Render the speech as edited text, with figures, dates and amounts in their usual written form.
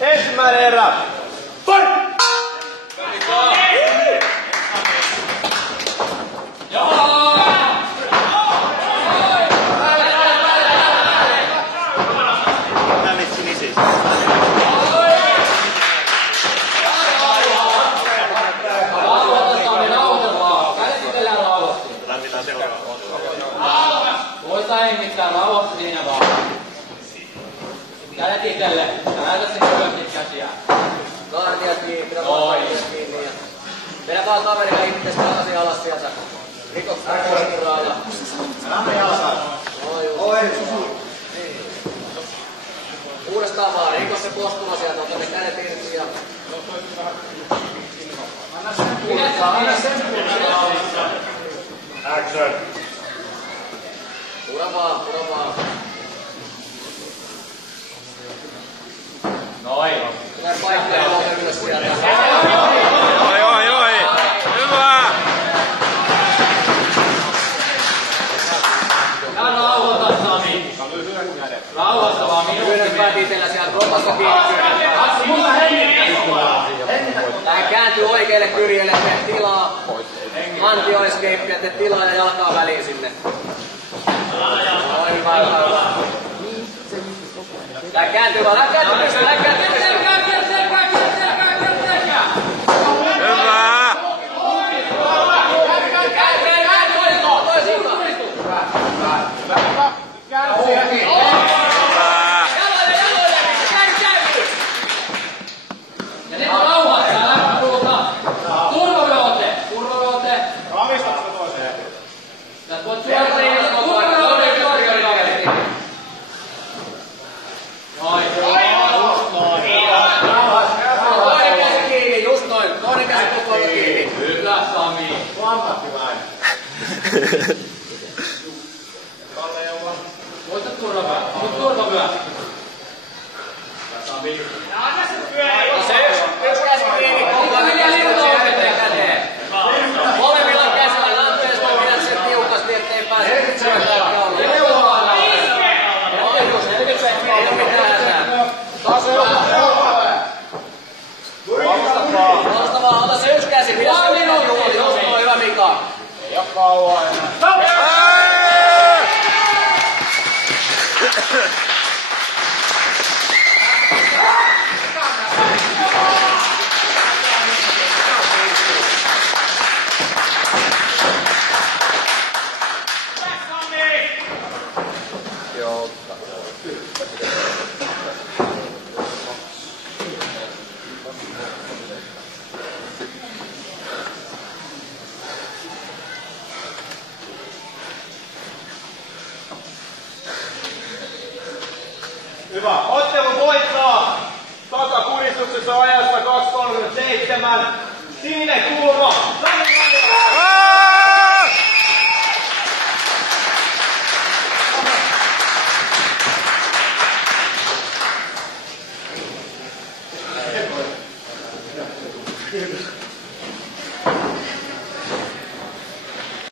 Ensimmäinen erä. Fight! Voita hengittää rauhassa siinä vaan. Kädet itelle. Näytä sinne ylös käsiä. Kaartia kiinni, pidä vaan kiinni. Vedä vaan kaverilla itse takaisin alas sieltä. Rikokset kuralla. Lähde jalkaan. Uudestaan vaan, rikos se postuma sieltä, ota ne kädet irti ja... Anna sen action. Pura vaan. Noin. Tulee paikkaa ja ota ylös sieltä. Oi. Hyvä! Ja rauhoita, Sami. Rauhoita vaan minuutti. Kyynärpäät itellä sieltä, rompasta kiinni. Mutta hengittää. Tää kääntyy oikealle kyrjelle, tee tilaa. Anti-oiskeippiä, tee tilaa ja jalkaa väliin sinne. Hyvä. Tää kääntyy vaan, läkkääntyy. Voita turvaa. Nyt turva myös. Yksi käsi kiinni, molemmilla käsillä lanteesta pidät sen tiukasti, ettei pääse syötään kaulaa. Ei oo mitään hätää. Nosta vaan, ota se yksi käsi, pidä se juuri, hyvä Mika. Ei oo kauan enää. Hyvä. Ottelu voittaa takakuristuksessa ajassa 2.37. Sininen kulma.